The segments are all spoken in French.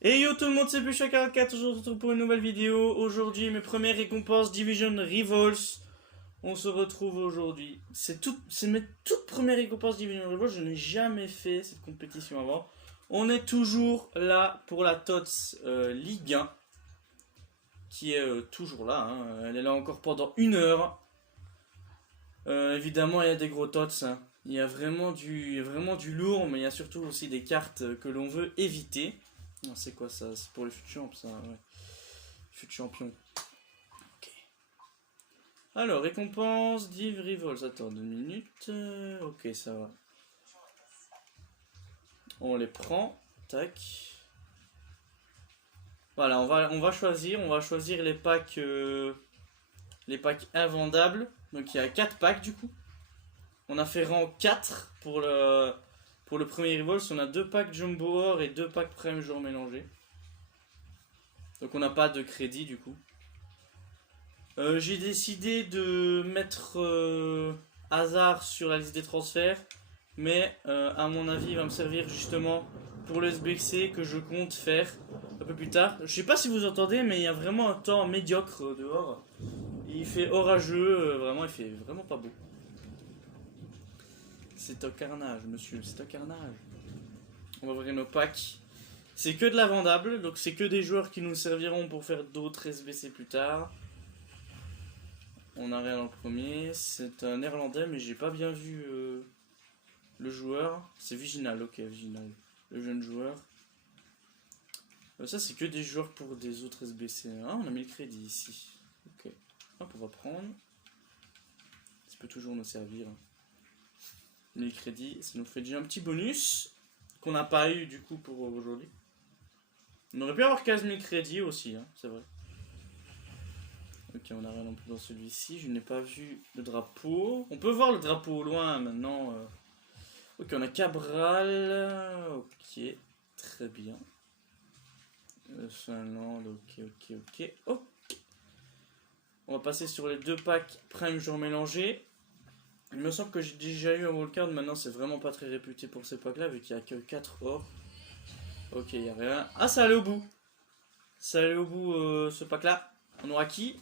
Et yo tout le monde, c'est Bushka44, toujours se retrouve pour une nouvelle vidéo. Aujourd'hui, mes premières récompenses Division Rivals. On se retrouve aujourd'hui. C'est mes toutes premières récompenses Division Rivals. Je n'ai jamais fait cette compétition avant. On est toujours là pour la TOTS Ligue 1. Qui est toujours là. Hein. Elle est là encore pendant 1 heure. Évidemment, il y a des gros TOTS. Hein. Il y a vraiment du lourd, mais il y a surtout aussi des cartes que l'on veut éviter. Non, c'est quoi ça? C'est pour les fut champ, ça, ouais. Fut champion. Ok. Alors, récompense, Div Revolts. Attends 2 minutes. Ok, ça va. On les prend. Tac. Voilà, on va choisir les packs invendables. Donc il y a 4 packs du coup. On a fait rang 4 pour le premier Revolts. On a 2 packs Jumbo Or et 2 packs Prime jour mélangés. Donc on n'a pas de crédit du coup. J'ai décidé de mettre hasard sur la liste des transferts. Mais à mon avis il va me servir justement pour le SBC que je compte faire un peu plus tard. Je sais pas si vous entendez, mais il y a vraiment un temps médiocre dehors. Il fait orageux, vraiment il fait vraiment pas beau. C'est un carnage monsieur, c'est un carnage. On va ouvrir nos packs. C'est que de la vendable, donc c'est que des joueurs qui nous serviront pour faire d'autres SBC plus tard. On a rien dans le premier, c'est un néerlandais mais j'ai pas bien vu le joueur. C'est Viginal, ok Viginal, le jeune joueur. Ça c'est que des joueurs pour des autres SBC. Ah, on a mis le crédit ici. Ok, hop on va prendre. Ça peut toujours nous servir. Mais le crédit, ça nous fait déjà un petit bonus qu'on n'a pas eu du coup pour aujourd'hui. On aurait pu avoir 15 000 crédits aussi, hein, c'est vrai. Ok, on n'a rien non plus dans celui-ci. Je n'ai pas vu le drapeau. On peut voir le drapeau au loin maintenant. Ok, on a Cabral. Ok, très bien. Finlande, ok. On va passer sur les 2 packs Prime jour mélangés. Il me semble que j'ai déjà eu un wildcard. Maintenant, c'est vraiment pas très réputé pour ces packs-là, vu qu'il n'y a que 4 or. Ok, il n'y a rien. Ah, ça allait au bout. Ça allait au bout, ce pack-là. On aura qui?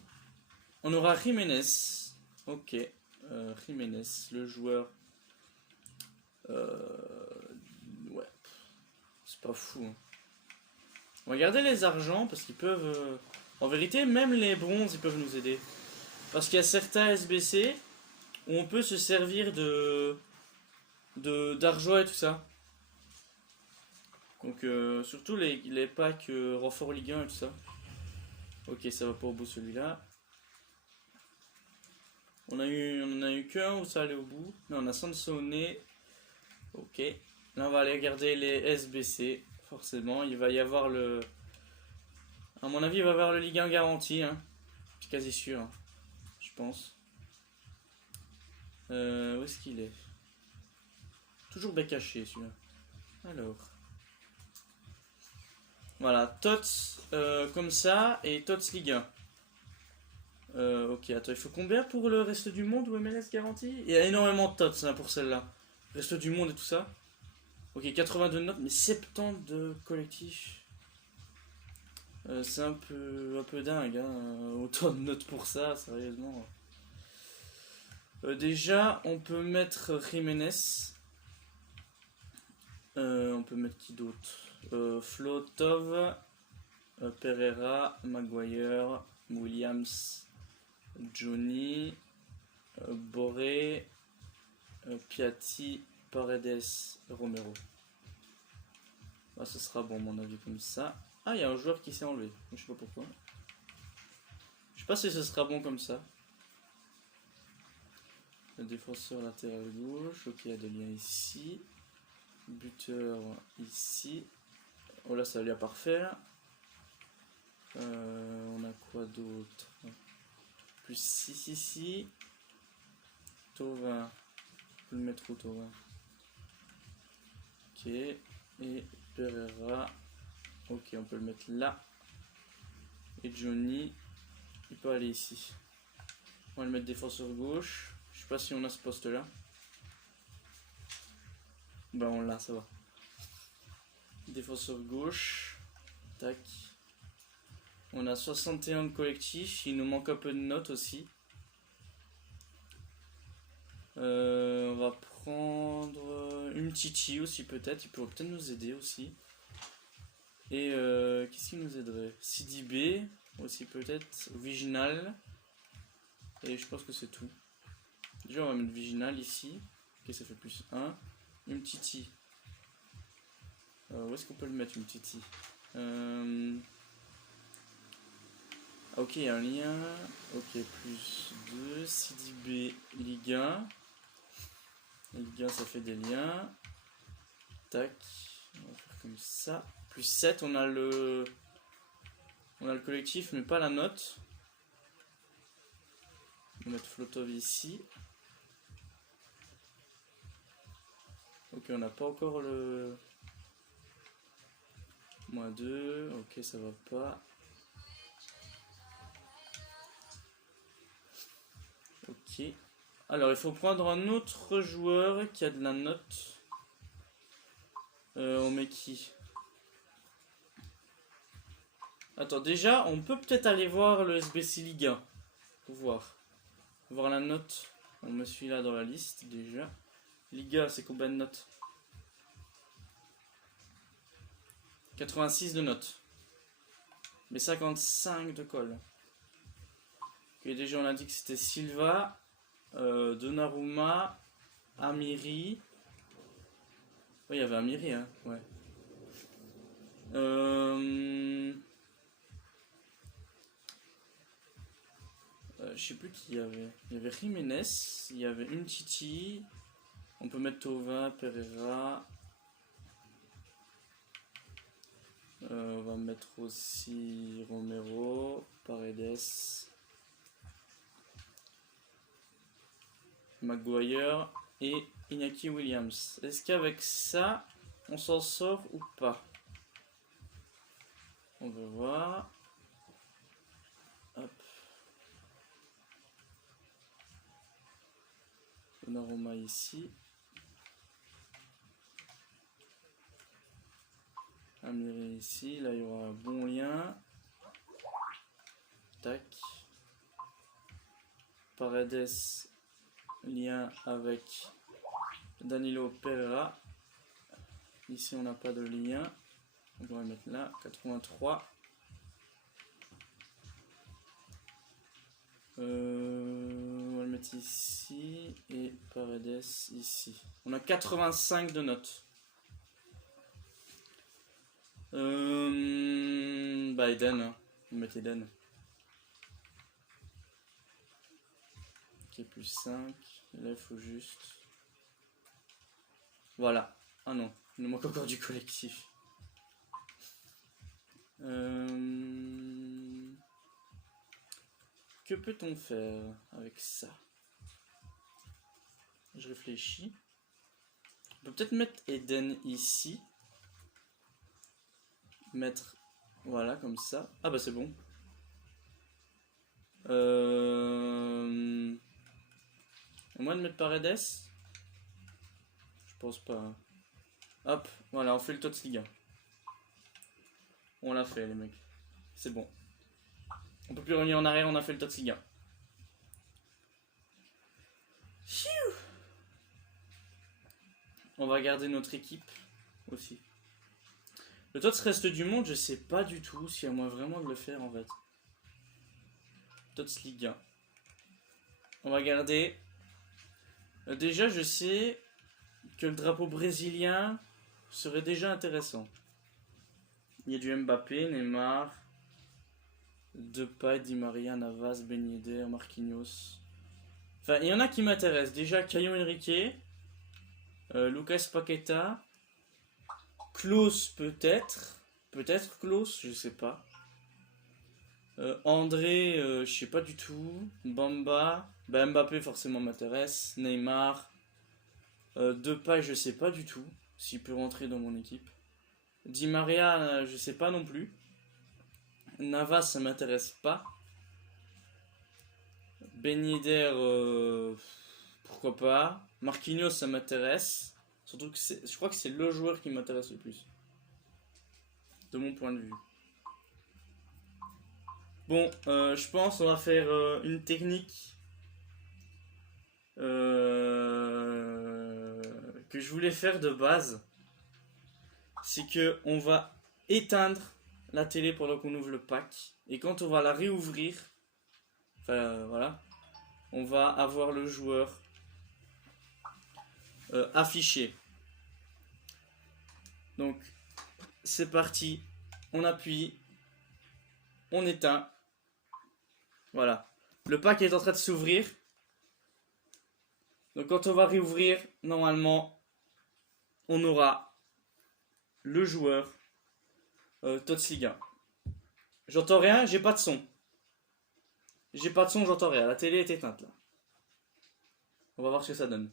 On aura Jiménez. Ok. Jiménez, le joueur. Ouais. C'est pas fou. Hein. On va garder les argents parce qu'ils peuvent. En vérité, même les bronzes, ils peuvent nous aider. Parce qu'il y a certains SBC où on peut se servir d'argent et tout ça. Donc, surtout les packs renfort Ligue 1 et tout ça. Ok, ça va pas au bout celui-là. On en a eu qu'un où ça allait au bout. Là, on a Sansone. Ok. Là, on va aller regarder les SBC. Forcément, il va y avoir le. À mon avis, il va y avoir le Ligue 1 garanti. Hein. Je suis quasi sûr. Hein. Je pense. Où est-ce qu'il est? Toujours bec caché celui-là. Alors. Voilà, TOTS comme ça et TOTS Ligue 1. Ok, attends, il faut combien pour le reste du monde ou MLS garantie? Il y a énormément de TOTS hein, pour celle-là. Reste du monde et tout ça. Ok, 82 notes, mais 70 de collectif. C'est un peu dingue, hein, autant de notes pour ça, sérieusement. Déjà, on peut mettre Jiménez. On peut mettre qui d'autre? Flotov, Pereira, Maguire, Williams, Johnny, Boré, Piatti, Paredes, Romero. Ah, ce sera bon, à mon avis, comme ça. Ah, il y a un joueur qui s'est enlevé. Je sais pas pourquoi. Je sais pas si ce sera bon comme ça. Le défenseur latéral gauche. Ok, il y a des liens ici. Buteur ici. Oh là, ça a l'air parfait là. On a quoi d'autre? Plus 6 ici. Tovin. On peut le mettre où Tovin? Ok. Et Pereira. Ok, on peut le mettre là. Et Johnny. Il peut aller ici. On va le mettre défenseur gauche. Je sais pas si on a ce poste là. Bah on l'a, ça va. Défenseur gauche. Tac. On a 61 de collectif. Il nous manque un peu de notes aussi. On va prendre Umtiti aussi peut-être. Il pourrait peut-être nous aider aussi. Et qu'est-ce qui nous aiderait? CDB aussi peut-être. Viginal. Et je pense que c'est tout. Déjà on va mettre Viginal ici. Ok, ça fait plus 1. Umtiti. Où est-ce qu'on peut le mettre Umtiti? Ok, il y a un lien. Ok, plus 2. CDB Ligue 1. Ligue 1 ça fait des liens. Tac. On va faire comme ça. Plus 7, on a le collectif mais pas la note. On va mettre Flotov ici. Ok, on n'a pas encore le moins 2. Ok, ça va pas. Ok. Alors, il faut prendre un autre joueur qui a de la note. On met qui? Attends, déjà, on peut peut-être aller voir le SBC Ligue 1. Pour voir la note. On me suit là dans la liste déjà. Liga, c'est combien de notes? 86 de notes. Mais 55 de colle. Ok, déjà on a dit que c'était Silva, Donnarumma, Amiri. Oui, il y avait Amiri, hein, ouais. Je sais plus qui il y avait. Il y avait Jiménez, il y avait Umtiti. On peut mettre Tova, Pereira. On va mettre aussi Romero, Paredes, Maguire et Iñaki Williams. Est-ce qu'avec ça, on s'en sort ou pas? On va voir. Hop. Donnarumma ici. Amiri ici. Là, il y aura un bon lien. Tac. Paredes, lien avec Danilo Pereira. Ici, on n'a pas de lien. Donc, on va le mettre là. 83. On va le mettre ici. Et Paredes ici. On a 85 de notes. Bah Eden, hein. On met Eden. Ok, plus 5. Là, il faut juste... Voilà. Ah non, il nous manque encore du collectif. Que peut-on faire avec ça? Je réfléchis. On peut peut-être mettre Eden ici. Mettre... Voilà, comme ça. Ah bah c'est bon. À moins de mettre Paredes? Je pense pas. Hein. Hop, voilà, on fait le TOTS Ligue 1. On l'a fait, les mecs. C'est bon. On peut plus revenir en arrière, on a fait le TOTS Ligue 1. On va garder notre équipe aussi. Le TOTS reste du monde, je sais pas du tout si à moi vraiment de le faire en fait. TOTS Ligue 1. On va garder. Déjà, je sais que le drapeau brésilien serait déjà intéressant. Il y a du Mbappé, Neymar, Depay, Di Maria, Navas, Ben Yedder, Marquinhos. Enfin, il y en a qui m'intéressent. Déjà, Caio Henrique, Lucas Paqueta, Klose peut-être. Peut-être Klose, je sais pas. André, je sais pas du tout. Bamba. Bah, Mbappé forcément m'intéresse. Neymar. Depay, je sais pas du tout s'il peut rentrer dans mon équipe. Di Maria, je sais pas non plus. Navas, ça m'intéresse pas. Ben Yedder, pourquoi pas. Marquinhos, ça m'intéresse. Surtout que je crois que c'est le joueur qui m'intéresse le plus. De mon point de vue. Bon, je pense on va faire une technique que je voulais faire de base. C'est que on va éteindre la télé pendant qu'on ouvre le pack. Et quand on va la réouvrir, enfin voilà, on va avoir le joueur affiché. Donc, c'est parti. On appuie. On éteint. Voilà. Le pack est en train de s'ouvrir. Donc, quand on va réouvrir, normalement, on aura le joueur Totsliga. J'entends rien, j'ai pas de son. J'ai pas de son, j'entends rien. La télé est éteinte là. On va voir ce que ça donne.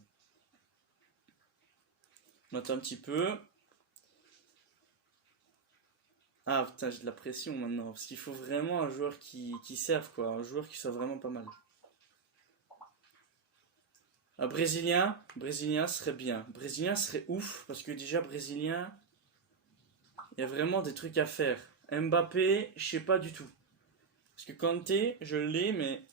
On attend un petit peu. Ah putain, j'ai de la pression maintenant. Parce qu'il faut vraiment un joueur qui serve quoi. Un joueur qui soit vraiment pas mal. Un Brésilien serait bien. Brésilien serait ouf. Parce que déjà, Brésilien, il y a vraiment des trucs à faire. Mbappé, je sais pas du tout. Parce que Kanté, je l'ai, mais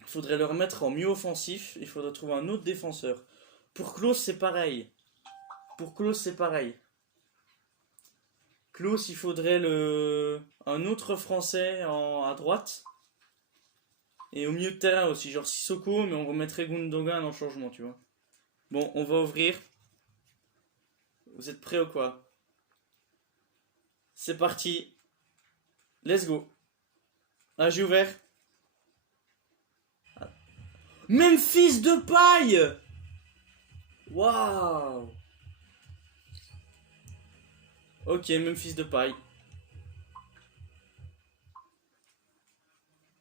il faudrait le remettre en mieux offensif. Il faudrait trouver un autre défenseur. Pour Klose, c'est pareil. Klose, il faudrait un autre Français à droite. Et au milieu de terrain aussi, genre Sissoko, mais on remettrait Gundogan en changement, tu vois. Bon, on va ouvrir. Vous êtes prêts ou quoi? C'est parti. Let's go. Ah, j'ai ouvert. Memphis Depay. Waouh. Ok, Memphis Depay.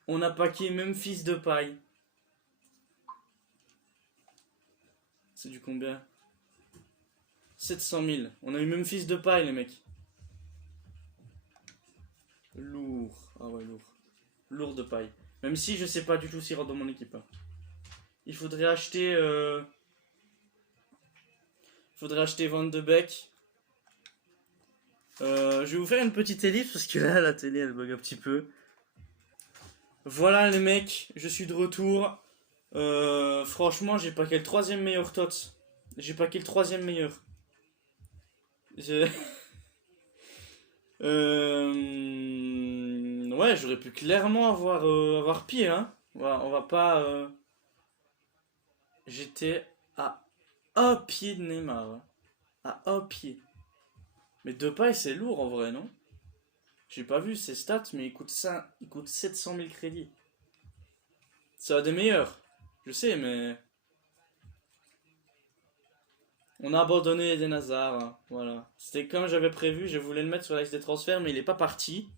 On a packé Memphis Depay. C'est du combien? 700 000. On a eu Memphis Depay, les mecs. Lourd. Ah ouais, lourd. Lourd de paille. Même si je sais pas du tout s'il rentre dans mon équipe. Il faudrait acheter... Van de Beek. Je vais vous faire une petite ellipse parce que là, la télé, elle bug un petit peu. Voilà les mecs, je suis de retour. Franchement, j'ai packé le troisième meilleur tots. J'ai packé le troisième meilleur. Ouais, j'aurais pu clairement avoir pire, hein. On va pas... J'étais à un pied de Neymar. Hein. À un pied. Mais Depay, c'est lourd en vrai, non? J'ai pas vu ses stats, mais il coûte 700 000 crédits. C'est un des meilleurs. Je sais, mais... On a abandonné Eden Hazard. Hein. Voilà. C'était comme j'avais prévu, je voulais le mettre sur la liste des transferts, mais il est pas parti.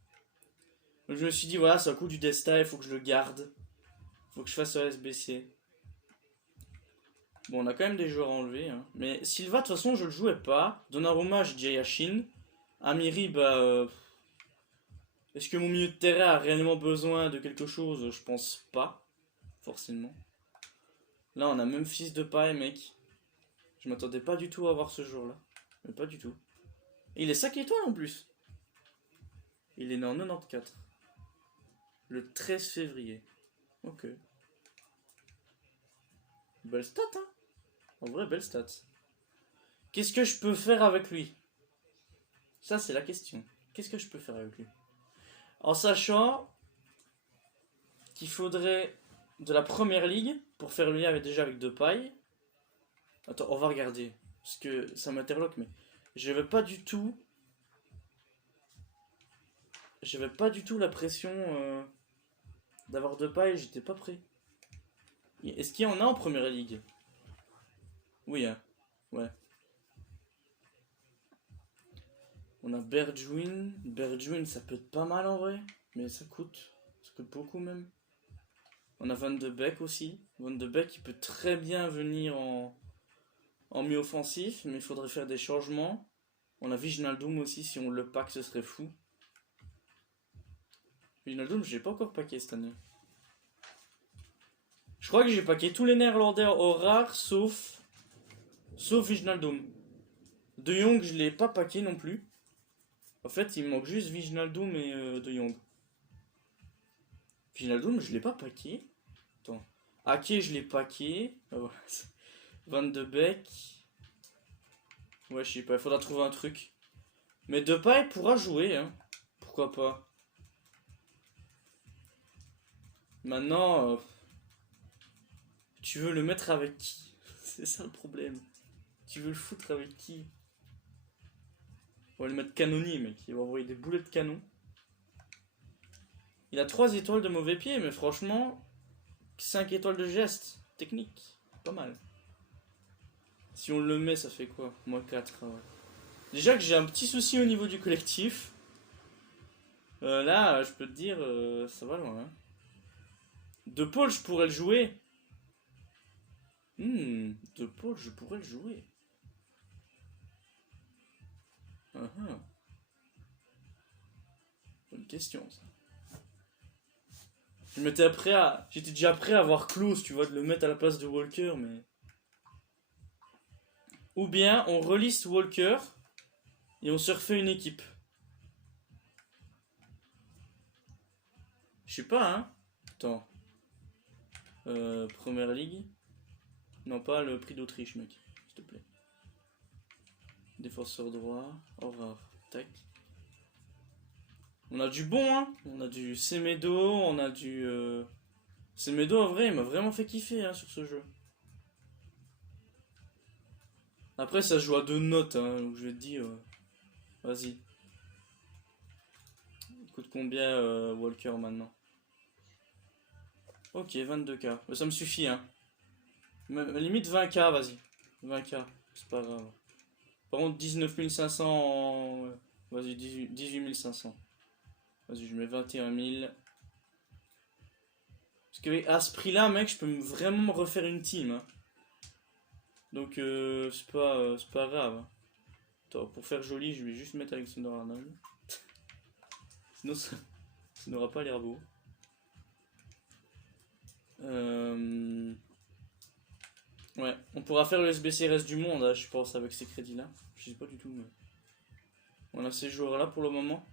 Donc je me suis dit, voilà, c'est un coup du destin, il faut que je le garde. Il faut que je fasse un SBC. Bon, on a quand même des joueurs à enlever. Hein. Mais Silva, de toute façon, je le jouais pas. Donnarumma, j'ai dit Yashin. Amiri, bah... Est-ce que mon milieu de terrain a réellement besoin de quelque chose? Je pense pas. Forcément. Là, on a Memphis Depay, mec. Je m'attendais pas du tout à voir ce jour-là. Mais pas du tout. Et il est 5 étoiles en plus. Il est né en 94. Le 13 février. Ok. Belle stat, hein. En vrai, belle stat. Qu'est-ce que je peux faire avec lui? Ça, c'est la question. Qu'est-ce que je peux faire avec lui? En sachant qu'il faudrait de la première ligue pour faire le lien déjà avec Depay. Attends, on va regarder. Parce que ça m'interloque, mais j'avais pas du tout. J'avais pas du tout la pression d'avoir Depay, j'étais pas prêt. Est-ce qu'il y en a en première ligue? Oui, hein. Ouais. On a Bergwijn. Bergwijn, ça peut être pas mal en vrai. Mais ça coûte. Ça coûte beaucoup même. On a Van de Beek aussi. Van de Beek, il peut très bien venir en mieux offensif. Mais il faudrait faire des changements. On a Wijnaldum aussi. Si on le pack, ce serait fou. Wijnaldum, je l'ai pas encore packé cette année. Je crois que j'ai packé tous les néerlandais au rare sauf Wijnaldum. De Jong, je l'ai pas packé non plus. En fait, il me manque juste Wijnaldum et De Jong. Ginaldo, mais je l'ai pas packé. Attends. Ake, je l'ai packé. Ah ouais. Van de Beek. Ouais, je sais pas, il faudra trouver un truc. Mais Depay pourra jouer, hein. Pourquoi pas. Maintenant, tu veux le mettre avec qui? C'est ça le problème. Tu veux le foutre avec qui? On va le mettre canonnier, mec. Il va envoyer des boulets de canon. Il a 3 étoiles de mauvais pied, mais franchement, 5 étoiles de geste. Technique. Pas mal. Si on le met, ça fait quoi? Moi 4. Ouais. Déjà que j'ai un petit souci au niveau du collectif. Là, je peux te dire, ça va loin. Hein. De Paul, je pourrais le jouer. De Paul, je pourrais le jouer. Bonne question, ça. J'étais déjà prêt à avoir Klose, tu vois, de le mettre à la place de Walker, mais. Ou bien on reliste Walker et on se refait une équipe. Je sais pas, hein. Attends. Première Ligue. Non, pas le prix d'Autriche, mec. S'il te plaît. Défenseur droit. Au revoir. Tac. On a du bon, hein. On a du Semedo. On a du. Semedo, en vrai, il m'a vraiment fait kiffer hein, sur ce jeu. Après, ça joue à 2 notes, hein, donc je vais te dire. Vas-y. Il coûte combien Walker maintenant? Ok, 22K. Mais ça me suffit, hein. Limite 20K, vas-y. 20K, c'est pas grave. Par contre, 19 500. Vas-y, 18 500. Vas-y, je mets 21 000. Parce que à ce prix-là, mec, je peux vraiment me refaire une team. Hein. Donc, c'est pas grave. Hein. Attends, pour faire joli, je vais juste mettre Alexander Arnold. Sinon, ça n'aura pas l'air beau. Ouais, on pourra faire le SBC reste du monde, hein, je pense, avec ces crédits-là. Je sais pas du tout, mais. On a ces joueurs-là pour le moment.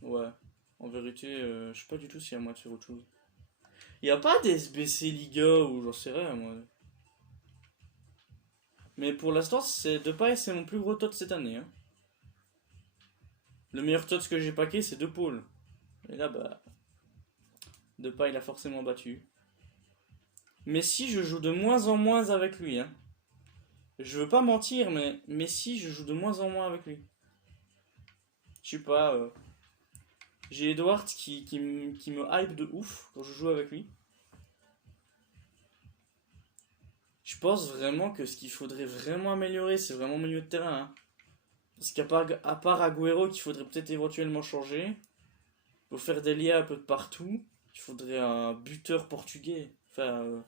Ouais, en vérité, je sais pas du tout s'il y a moyen de faire autre chose. Il n'y a pas des SBC Liga ou j'en sais rien, moi. Mais pour l'instant, c'est Depay, c'est mon plus gros tot cette année. Hein. Le meilleur tot que j'ai packé, c'est De Paul. Et là, bah. Depay, il a forcément battu. Mais si je joue de moins en moins avec lui. Hein. Je veux pas mentir, mais Messi, je joue de moins en moins avec lui. Je sais pas. J'ai Edwards qui me hype de ouf quand je joue avec lui. Je pense vraiment que ce qu'il faudrait vraiment améliorer, c'est vraiment au milieu de terrain. Hein. Parce qu'à part Agüero qu'il faudrait peut-être éventuellement changer, pour faire des liens un peu de partout, il faudrait un buteur portugais. Enfin,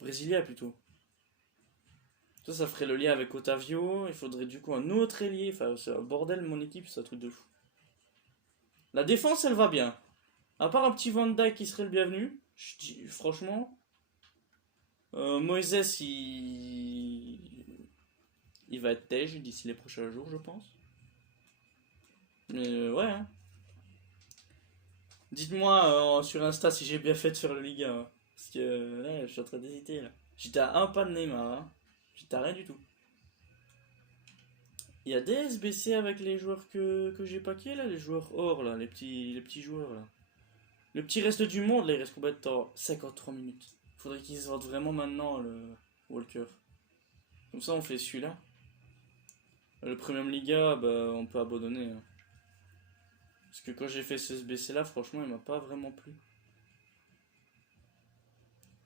brésilien plutôt. Ça ferait le lien avec Otavio. Il faudrait du coup un autre ailier. Enfin, c'est un bordel mon équipe, c'est un truc de fou. La défense, elle va bien. À part un petit Van Dijk qui serait le bienvenu. Je dis, franchement. Moïse, il va être tège d'ici les prochains jours, je pense. Mais ouais. Hein. Dites-moi sur Insta si j'ai bien fait de faire le Liga. Hein. Parce que là, je suis en train d'hésiter. J'étais à un pas de Neymar. Hein. J'étais à rien du tout. Il y a des SBC avec les joueurs que j'ai paqués là, les joueurs or là, les petits joueurs là. Le petit reste du monde là, il reste combien de temps? 53 minutes. Faudrait qu'ils se vendent vraiment maintenant le Walker. Comme ça on fait celui-là. Le Premium Liga, bah on peut abandonner. Hein. Parce que quand j'ai fait ce SBC là, franchement il m'a pas vraiment plu.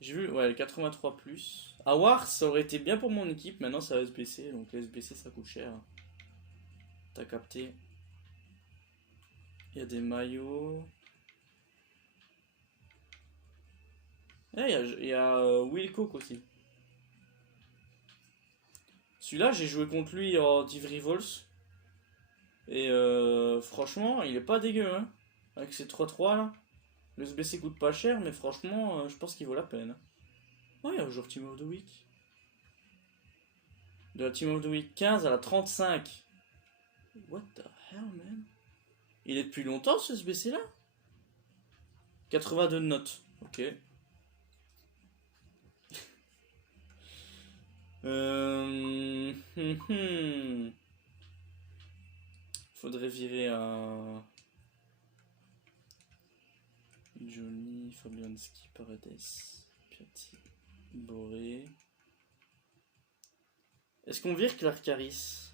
J'ai vu, ouais, le 83 plus. Awar, ça aurait été bien pour mon équipe, maintenant ça va SBC, donc le SBC ça coûte cher. T'as capté. Il y a des maillots. Il y a Wilcock aussi. Celui-là, j'ai joué contre lui en Div Rivals. Et franchement, il est pas dégueu. Hein. Avec ces 3-3 là. Le SBC coûte pas cher, mais franchement, je pense qu'il vaut la peine. Oh, il y a aujourd'hui Team of the Week. De la Team of the Week 15 à la 35. What the hell, man? Il est depuis longtemps ce SBC là? 82 notes. Ok. Faudrait virer à Johnny, Fabianski, Paredes, Piatti, Boré. Est-ce qu'on vire Clark Harris?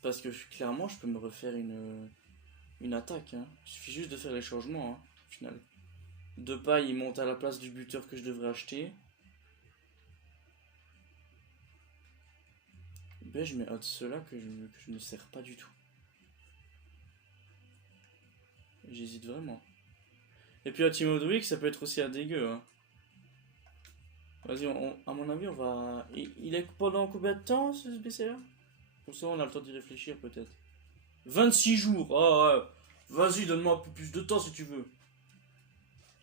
Parce que clairement, je peux me refaire une attaque. Hein. Il suffit juste de faire les changements, hein, au final. Depay, il monte à la place du buteur que je devrais acheter. Ben, je mets ceux-là que je ne sers pas du tout. J'hésite vraiment. Et puis Timo Dwick, ça peut être aussi un dégueu. Hein. Vas-y, à mon avis, on va... Il est pendant combien de temps, ce SBC-là? Pour ça, on a le temps d'y réfléchir, peut-être. 26 jours. Oh, ouais. Vas-y, donne-moi un peu plus de temps, si tu veux.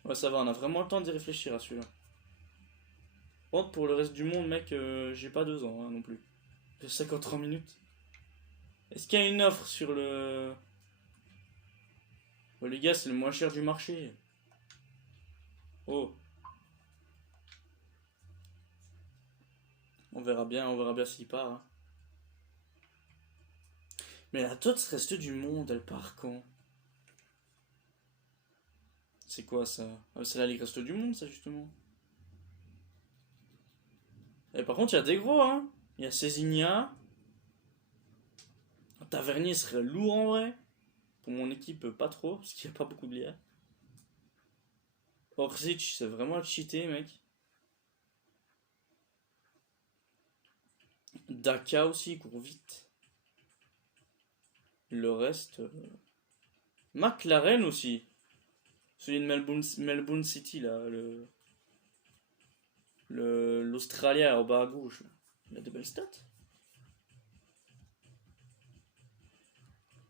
Ouais, ça va, on a vraiment le temps d'y réfléchir à celui-là. Par contre, pour le reste du monde, mec, j'ai pas 2 ans, hein, non plus. J'ai 53 minutes. Est-ce qu'il y a une offre sur le... Oh, les gars, c'est le moins cher du marché. Oh. On verra bien s'il part. Hein. Mais la toute reste du monde, elle part quand? C'est quoi ça? Ah, c'est la Ligue Reste du Monde, ça, justement. Et par contre, il y a des gros, hein. Il y a Cézinha. Tavernier serait lourd en vrai. Pour mon équipe, pas trop, parce qu'il n'y a pas beaucoup de liens. Orzic, c'est vraiment cheaté, mec. Daka aussi, il court vite. Le reste. McLaren aussi. Celui de Melbourne City, là. L'Australien en bas à gauche. Là. Il a de belles stats.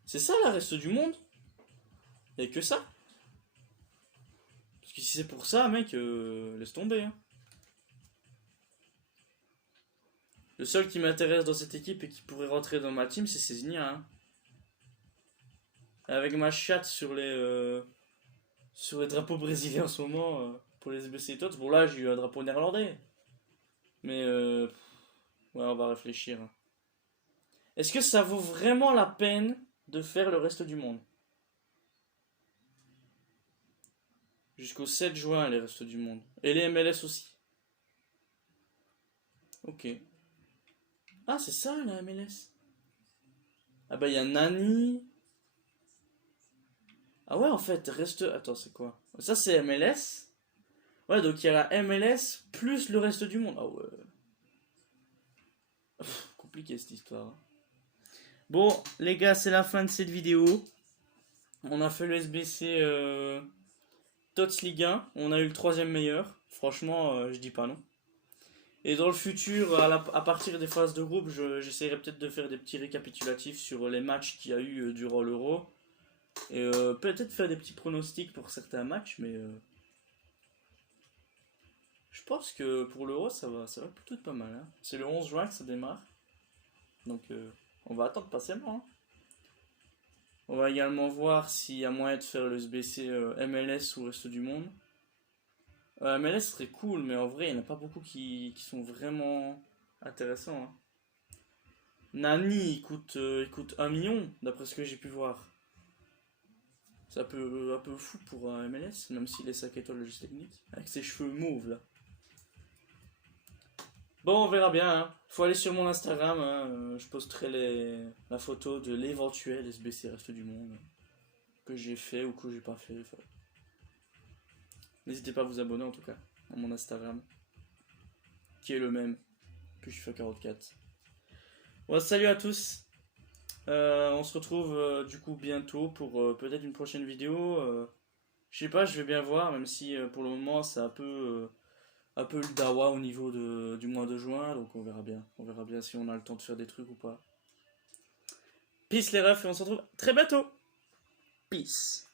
C'est ça, le reste du monde? Il n'y a que ça? Parce que si c'est pour ça, mec, laisse tomber. Hein. Le seul qui m'intéresse dans cette équipe et qui pourrait rentrer dans ma team, c'est Cézinha. Hein. Avec ma chatte sur les drapeaux brésiliens en ce moment, pour les SBC Tots. Bon, là, j'ai eu un drapeau néerlandais. Mais, ouais, on va réfléchir. Est-ce que ça vaut vraiment la peine de faire le reste du monde? Jusqu'au 7 juin, les restes du monde. Et les MLS aussi. Ok. Ah, c'est ça, la MLS. Ah bah, il y a Nani. Ah ouais, en fait, reste... Attends, c'est quoi? Ça, c'est MLS. Ouais, donc il y a la MLS plus le reste du monde. Ah ouais. Compliqué, cette histoire. Bon, les gars, c'est la fin de cette vidéo. On a fait le SBC Tots Ligue 1. On a eu le 3ème meilleur. Franchement, je dis pas non. Et dans le futur, à partir des phases de groupe, j'essaierai peut-être de faire des petits récapitulatifs sur les matchs qu'il y a eu durant l'Euro. Et peut-être faire des petits pronostics pour certains matchs, mais je pense que pour l'Euro, ça va plutôt être pas mal. Hein. C'est le 11 juin que ça démarre. Donc on va attendre patiemment. Hein. On va également voir s'il y a moyen de faire le SBC MLS ou le reste du monde. MLS serait cool, mais en vrai, il n'y en a pas beaucoup qui sont vraiment intéressants. Hein. Nani, il coûte 1 million, d'après ce que j'ai pu voir. C'est un peu fou pour un MLS, même s'il est 5 étoiles de juste technique. Avec ses cheveux mauves, là. Bon, on verra bien. Hein. Faut aller sur mon Instagram. Hein. Je posterai la photo de l'éventuel SBC Reste du Monde que j'ai fait ou que j'ai pas fait. Enfin, n'hésitez pas à vous abonner en tout cas à mon Instagram, qui est le même. Puis je fais 44. Bon, salut à tous. On se retrouve du coup bientôt pour peut-être une prochaine vidéo. Je sais pas, je vais bien voir, même si pour le moment c'est un peu le dawa au niveau du mois de juin, donc on verra bien. On verra bien si on a le temps de faire des trucs ou pas. Peace les refs et on se retrouve très bientôt. Peace.